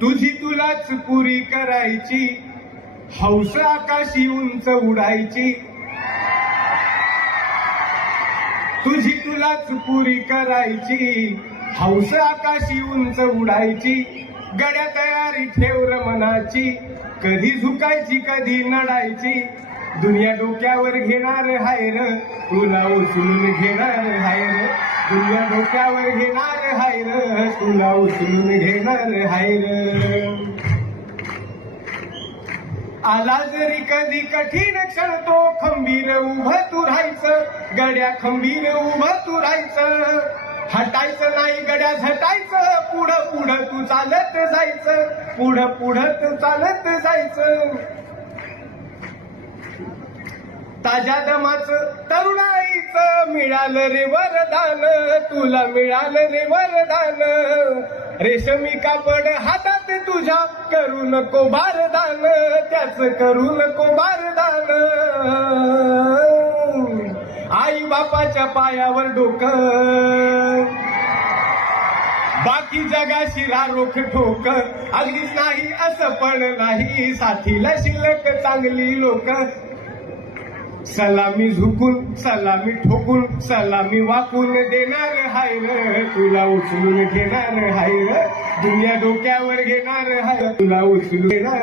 तुझी तुलाच पुरी करायची, हौस आकाशी उंच उडायची. तुझी तुलाच पुरी करायची, हौस आकाशी उंच उडायची. गड्या तयारी ठेव र मनाची, कधी झुकायची कधी नडायची. दुनिया डोक्यावर घेणार हाय र, तुला उचलून घेणार हाय र. दुनिया डोक्यावर घेणार हाय र, तुला उचलून घेणार हाय र. आला जरी कधी कठीण क्षण, तो खंबीर उभं तू राहायचं. गड्या खंबीर उभं तू राहायचं. हटायचं नाही गड्या झटायचं. पुढं पुढं तू चालत जायचं. पुढं पुढं तू चालत जायचं. ताज्या दमाचं तरुणाईचं मिळालं रे वरदान. तुला मिळालं रे वरदान. रेशमी कापड हातात तुझ्या, करू नको बारदान. त्याच करू नको बारदान. आई बापाच्या पायावर डोकं, बाकी जगाशी रारोख ठोक. अगदीच नाही असं पण नाही, साथीला शिल्लक चांगली लोक. सलामी झुकून सलामी ठोकून, सलामी वाकून देणार हाय र, तुला उचलून घेणार हाय र. दुनिया डोक्यावर घेणार हाय, तुला उचलून घेणार.